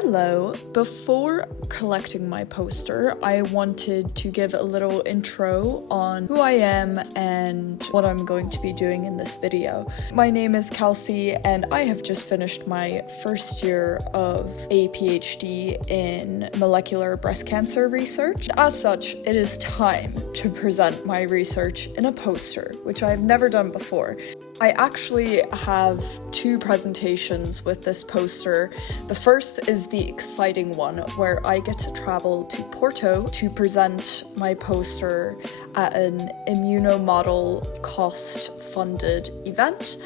Hello. Before collecting my poster, I wanted to give a little intro on who I am and what I'm going to be doing in this video. My name is Kelsey and I have just finished my first year of a PhD in molecular breast cancer research. As such, it is time to present my research in a poster, which I've never done before. I actually have two presentations with this poster. The first is the exciting one, where I get to travel to Porto to present my poster at an immunomodel cost-funded event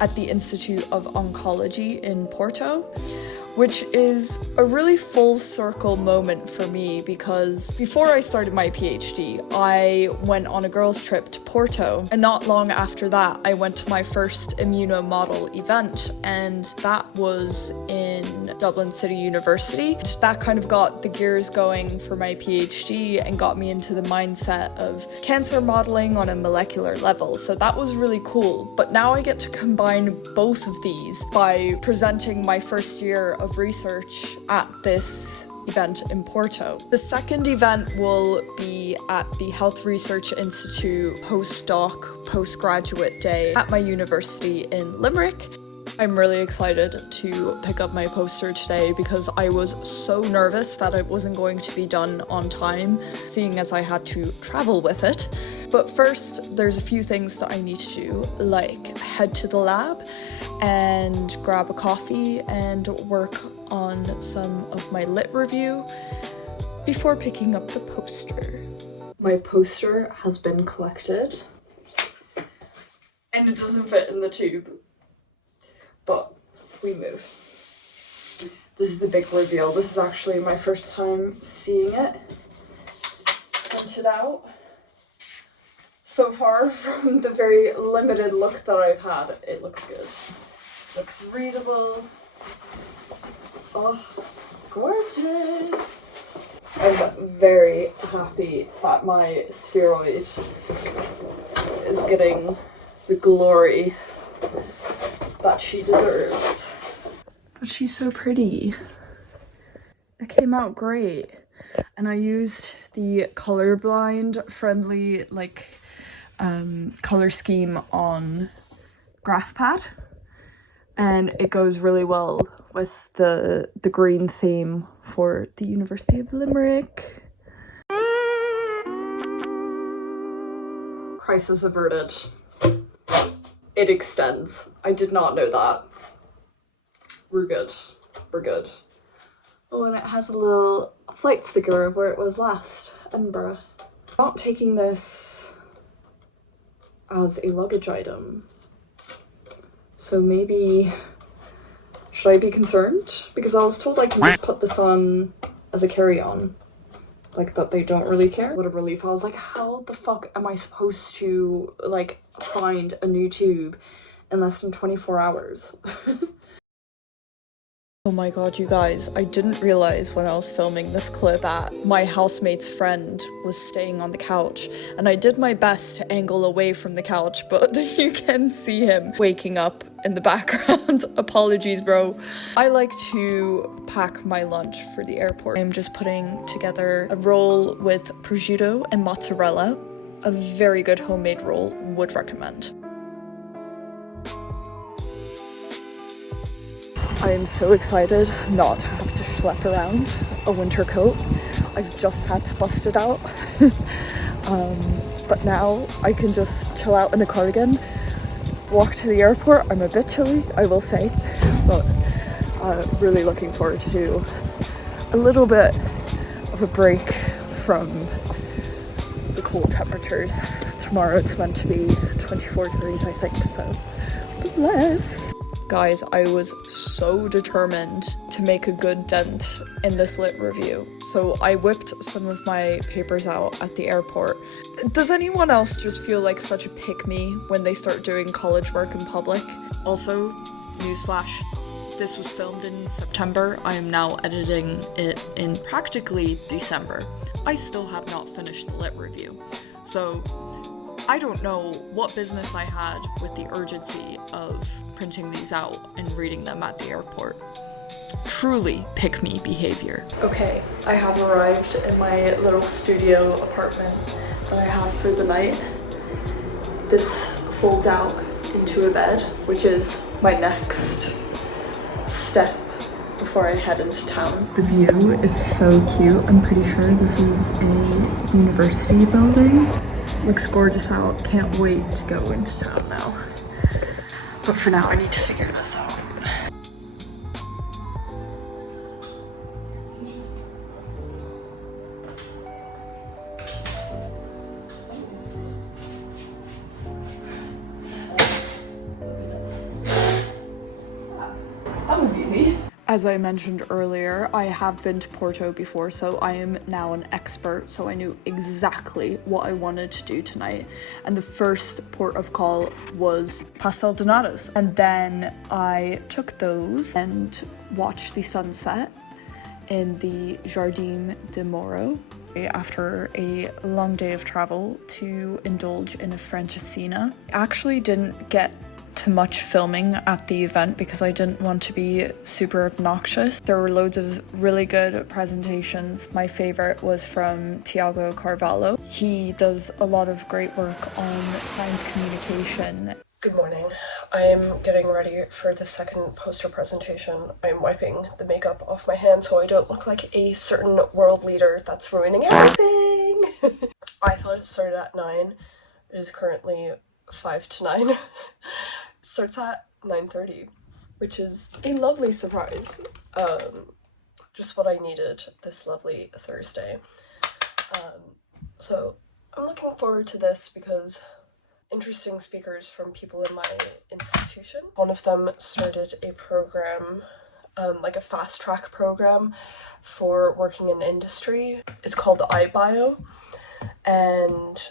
at the Institute of Oncology in Porto, which is a really full circle moment for me because before I started my PhD, I went on a girls' trip to Porto, and not long after that, I went to my first immunomodel event, and that was in Dublin City University. That kind of got the gears going for my PhD and got me into the mindset of cancer modeling on a molecular level, so that was really cool. But now I get to combine both of these by presenting my first year of research at this event in Porto. The second event will be at the Health Research Institute postgraduate day at my university in Limerick. I'm really excited to pick up my poster today because I was so nervous that it wasn't going to be done on time, seeing as I had to travel with it. But first, there's a few things that I need to do, like head to the lab and grab a coffee and work on some of my lit review before picking up the poster. My poster has been collected and it doesn't fit in the tube. But we move. This is the big reveal. This is actually my first time seeing it printed out. So far, from the very limited look that I've had, it looks good. Looks readable. Oh, gorgeous. I'm very happy that my spheroid is getting the glory that she deserves. But she's so pretty. It came out great. And I used the colorblind friendly color scheme on GraphPad, and it goes really well with the green theme for the University of Limerick. Crisis averted. It extends. I did not know that. We're good. We're good. Oh, and it has a little flight sticker of where it was last, Edinburgh. I'm not taking this as a luggage item. So maybe, should I be concerned? Because I was told I can just put this on as a carry-on. Like, that they don't really care. What a relief. I was like, how the fuck am I supposed to, like, find a new tube in less than 24 hours? Oh my god, you guys, I didn't realize when I was filming this clip that my housemate's friend was staying on the couch, and I did my best to angle away from the couch, but you can see him waking up in the background. Apologies, bro. I like to pack my lunch for the airport. I'm just putting together a roll with prosciutto and mozzarella. A very good homemade roll, would recommend. I am so excited not to have to schlep around a winter coat. I've just had to bust it out. But now I can just chill out in a cardigan, walk to the airport. I'm a bit chilly, I will say, but really looking forward to a little bit of a break from the cold temperatures. Tomorrow it's meant to be 24 degrees, I think, so bless. Guys, I was so determined to make a good dent in this lit review, so I whipped some of my papers out at the airport. Does anyone else just feel like such a pick-me when they start doing college work in public? Also, newsflash, this was filmed in September. I am now editing it in practically December. I still have not finished the lit review, so I don't know what business I had with the urgency of printing these out and reading them at the airport. truly pick-me behavior. Okay, I have arrived in my little studio apartment that I have for the night. This folds out into a bed, which is my next step before I head into town. The view is so cute. I'm pretty sure this is a university building. Looks gorgeous out. Can't wait to go into town now. But for now, I need to figure this out. That was easy. As I mentioned earlier, I have been to Porto before, so I am now an expert, so I knew exactly what I wanted to do tonight. And the first port of call was pastel de natas. And then I took those and watched the sunset in the Jardim de Moro after a long day of travel to indulge in a Francesina. I actually didn't get too much filming at the event because I didn't want to be super obnoxious. There were loads of really good presentations. My favorite was from Tiago Carvalho. He does a lot of great work on science communication. Good morning. I'm getting ready for the second poster presentation. I'm wiping the makeup off my hand so I don't look like a certain world leader that's ruining everything. I thought it started at 9. It is currently 5 to 9. Starts at 9:30, which is a lovely surprise. Just what I needed this lovely Thursday. So I'm looking forward to this because interesting speakers from people in my institution. One of them started a program, like a fast track program for working in industry. It's called iBio, and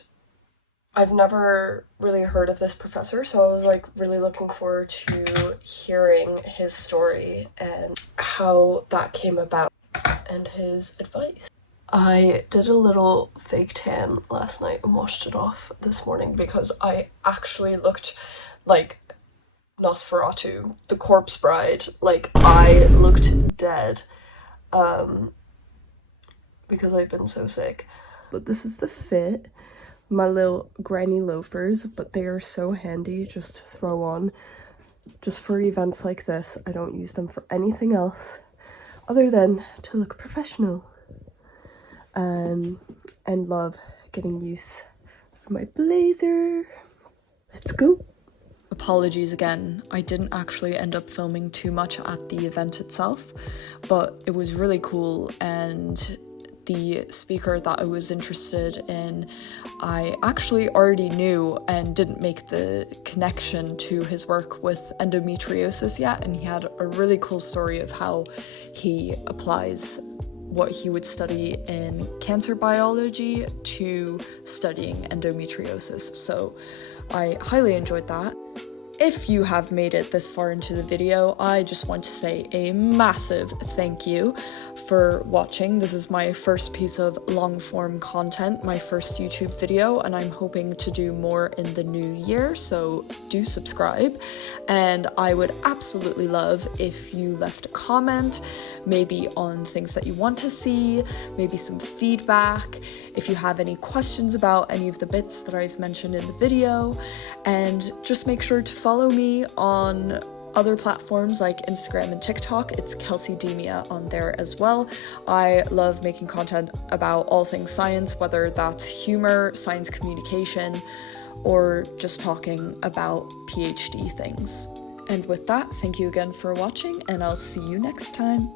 I've never really heard of this professor, so I was like really looking forward to hearing his story and how that came about and his advice. I did a little fake tan last night and washed it off this morning because I actually looked like Nosferatu, the corpse bride. Like, I looked dead because I've been so sick. But this is the fit. My little granny loafers, but they are so handy just to throw on just for events like this. I don't use them for anything else other than to look professional, and love getting use of my blazer. Let's go. Apologies again, I didn't actually end up filming too much at the event itself, but it was really cool, and the speaker that I was interested in, I actually already knew and didn't make the connection to his work with endometriosis yet, and he had a really cool story of how he applies what he would study in cancer biology to studying endometriosis, so I highly enjoyed that. If you have made it this far into the video, I just want to say a massive thank you for watching. This is my first piece of long-form content, my first YouTube video, and I'm hoping to do more in the new year, so do subscribe. And I would absolutely love if you left a comment, maybe on things that you want to see, maybe some feedback, if you have any questions about any of the bits that I've mentioned in the video, and just make sure to follow me on other platforms like Instagram and TikTok. It's Kelsey Demia on there as well. I love making content about all things science, whether that's humor, science communication, or just talking about PhD things. And with that, thank you again for watching, and I'll see you next time.